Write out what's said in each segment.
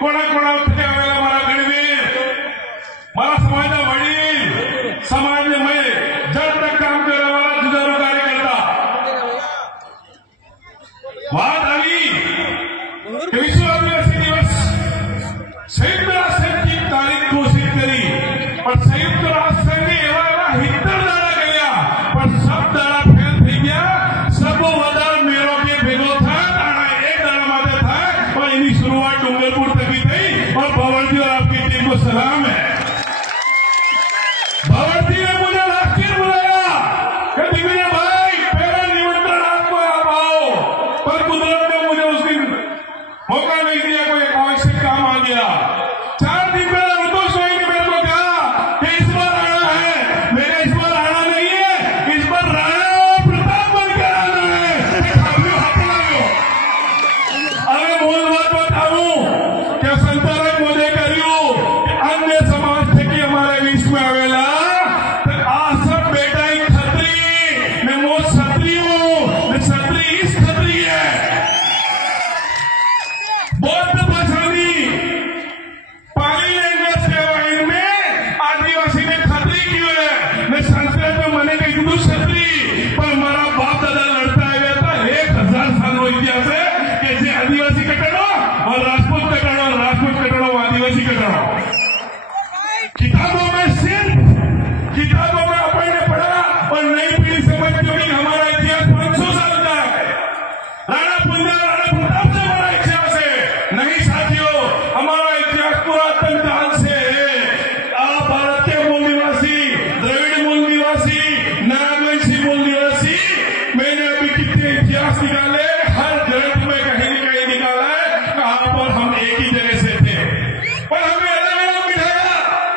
कोणाकोणावरती आम्हाला मला गणवीर मला समाजा वडील समाजमय जड तक काम केलं मला जुजारू कार्यकर्ता बात आली विश्व आदिवासी दिवस संयुक्त राष्ट्र की तारीख घोषित करी और संयुक्त राष्ट्र ने एवं हितर दाड़ा गया पर सब दाड़ा फेल थी गया सब वदार मेरो के भेगो था दाड़ा एक दाड़ा माते था और इन्हीं शुरुआत डूंगरपुर तक की थी और भंवरजी और आपकी टीम को सलाम है। भंवरजी ने मुझे राष्ट्रीय बुलाया कि दिग्विजय भाई पहला निमंत्रण आपको आप आओ पर कुदरत ने मुझे उस दिन मौका नहीं दिया कोई एक आवश्यक काम आ गया। 4 दिन पहले रुतुल सोई ने मेरे को कहा कि इस बार आना है मैंने इस बार आना नहीं है इस बार राणा और प्रताप बनकर आना है अरे मूल बात बताऊं क्या संचालक मुझे करियो कि अन्य समाज थे कि हमारे बीच में आवेला तो आ सब बेटा ही खतरी मैं वो छतरी हूं मैं छतरी इस खतरी है बौद्ध भाषानी पाली लैंग्वेज के वाइन में आदिवासी ने खतरी की है मैं संस्कृत में मने का हिंदू छतरी पर हमारा बाप दादा लड़ता आया था 1000 साल इतिहास है कि जे आदिवासी कटड़ो और राजपूत कटड़ो राजपूत कटड़ो आदिवासी कटड़ो किताबों में सिर्फ किताबों में अपन ने पढ़ा और नई पीढ़ी समझ क्योंकि हमारा इतिहास 500 साल का है राणा पुंजा राणा प्रताप से बड़ा इतिहास है नहीं साथियों हमारा इतिहास पुरातन काल से है आप भारत के मूल निवासी द्रविड़ मूल निवासी नागवंशी मूल निवासी मैंने अभी कितने इतिहास निकाले हर ग्रंथ में कहीं न कहीं निकाला है कहां पर हम एक ही जगह से थे पर हमें अलग अलग बिठाया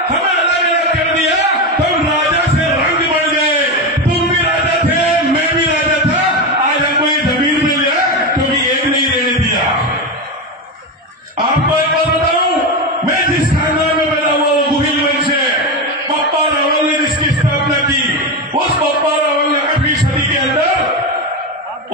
हमें अलग अलग कर दिया तुम राजा से रंग बढ़ गए तुम भी राजा थे मैं भी राजा था आज हमको ये जमीन मिल गया क्योंकि एक नहीं रहने दिया। आपको एक बात बताऊं मैं जिस खानदान में पैदा हुआ वो गुहिल वंश है पप्पा रावल ने जिसकी स्थापना की उस पप्पा रावल ने 8वीं सदी के अंदर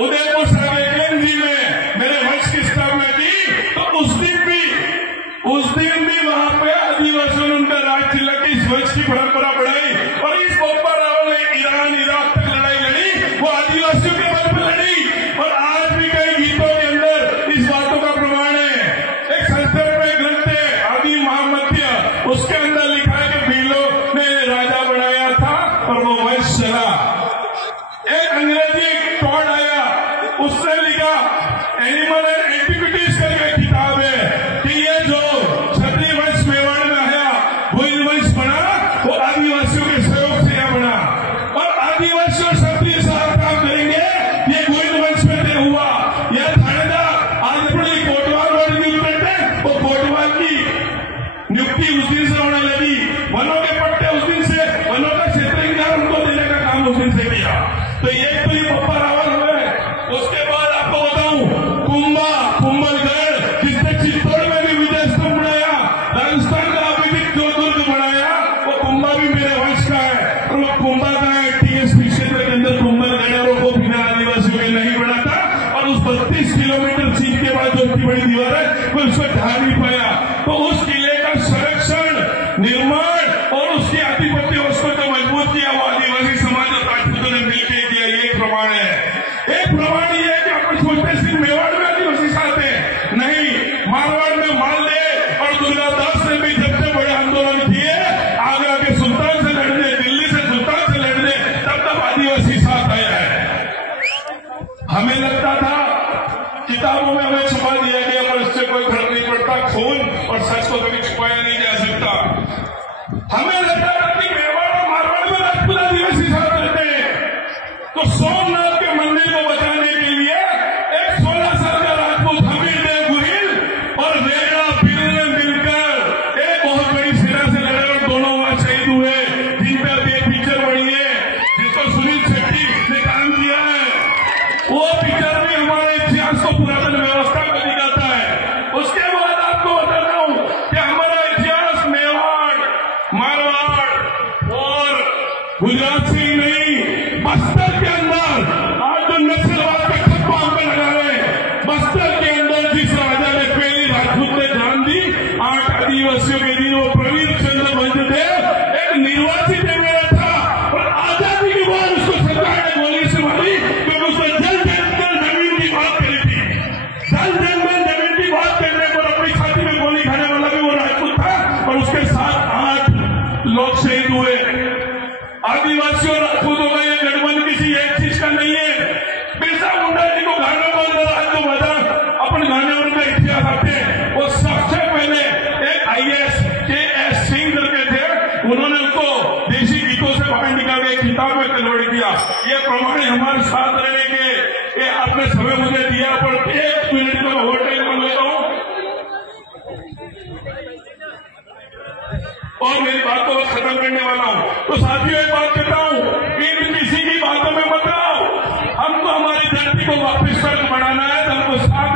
उदयपुर सागर जी में मेरे वंश की स्थापना की तो उस दिन भी वहां पे आदिवासियों ने उनका राज तिलक की इस वंश की परंपरा बढ़ाई और इस पप्पा रावल ने ईरान इराक तक लड़ाई लड़ी वो आदिवासियों के बल पर लड़ी और आज भी कई गीतों के अंदर इस बातों का प्रमाण है। एक संस्कृत में ग्रंथ है आदि महामध्य उसके अंदर लिखा है कि भीलों ने राजा बनाया था और वो वंश चला। एक अंग्रेजी टॉड आया उसने लिखा एनिमल एंड एंटिक्विटीज करके किताब है कि ये जो क्षत्रिय वंश मेवाड़ में आया भूल वंश बना वो आदिवासियों के सहयोग से यह बना और आदिवासी और क्षत्रिय साथ काम करेंगे ये भूल वंश में तय हुआ यह थानेदार आज अपनी कोटवाल वाली नियुक्त करते वो कोटवाल की नियुक्ति उस दिन से होने लगी वनों के पट्टे उस दिन से वनों का क्षेत्र ज्ञान उनको देने का काम उस दिन से किया तो ये पप्पा रावल हुए। उसके बाद आपको बताऊं कुंभलगढ़ जिसने चित्तौड़ में भी विजय स्तंभ बनाया राजस्थान का अभी जो दुर्ग बनाया वो कुंभा भी मेरे वंश का है और वो कुंभा का है टीएसपी क्षेत्र के अंदर कुंभलगढ़ को बिना आदिवासियों के नहीं बना था और उस 32 किलोमीटर चीन के बाद जो इतनी बड़ी दीवार है वो उसको ढा नहीं पाया तो उस किले का संरक्षण निर्माण और उसकी आधिपत्य उसको जो मजबूत किया वो आदिवासी समाज और राजपूतों ने मिलकर किया ये प्रमाण है। एक प्रमाण ये है कि अपन सोचते सिर्फ मेवाड़ में आदिवासी साथ है नहीं मारवाड़ में मालदे और दुर्गादास ने भी जब से बड़े आंदोलन किए आगरा के सुल्तान से लड़ने दिल्ली से सुल्तान से लड़ने तब आदिवासी साथ आया है। हमें लगता था किताबों में हमें छुपा दिया गया पर इससे कोई फर्क नहीं पड़ता खून और सच को कभी छुपाया नहीं जा सकता। हमें लगता था कि मेवाड़ और मारवाड़ में राजपूत आदिवासी साथ रहते हैं तो सोमनाथ के मंदिर को बचाने के लिए एक 16 साल का राजपूत हमीर देव गुहिल और रेणा बिल ने मिलकर एक बहुत बड़ी सेना से लड़े और दोनों वहां शहीद हुए जिन पे अभी एक पिक्चर बनी है जिसको सुनील शेट्टी ने काम किया है वो पिक्चर भी हमारे इतिहास को पुरातन व्यवस्था को दिखाता है। उसके बाद आपको बताता हूं कि हमारा इतिहास मेवाड़ मारवाड़ आदिवासियों के दिन वो प्रवीण चंद्र मंजदेव एक निर्वाचित एमएलए था और आजादी के बाद उसको सरकार ने गोली से मारी क्योंकि उसने जल जमीन की बात करी थी। जल जमीन की बात करने पर अपनी छाती में गोली खाने वाला भी वो राजपूत था और उसके साथ 8 लोग शहीद हुए। आदिवासियों राजपूतों का ये गठबंधन किसी एक चीज का नहीं है। बिरसा मुंडा जी को गाने बोलकर आज तो बता अपने गाने उनका इतिहास आते वो सबसे पहले एक IAS KS सिंह करके थे, उन्होंने उसको देशी गीतों से बाहर निकाल के किताब में कन्वर्ट किया। ये प्रमाण हमारे साथ रहने के ये आपने समय मुझे दिया पर 1 मिनट में होटल बन लेता हूं और मेरी बात को खत्म करने वाला हूं। तो साथियों एक बात कहता हूं कि किसी की बातों में मत आओ। हमको हमारी धरती को वापस स्वर्ग बनाना है तो हमको साथ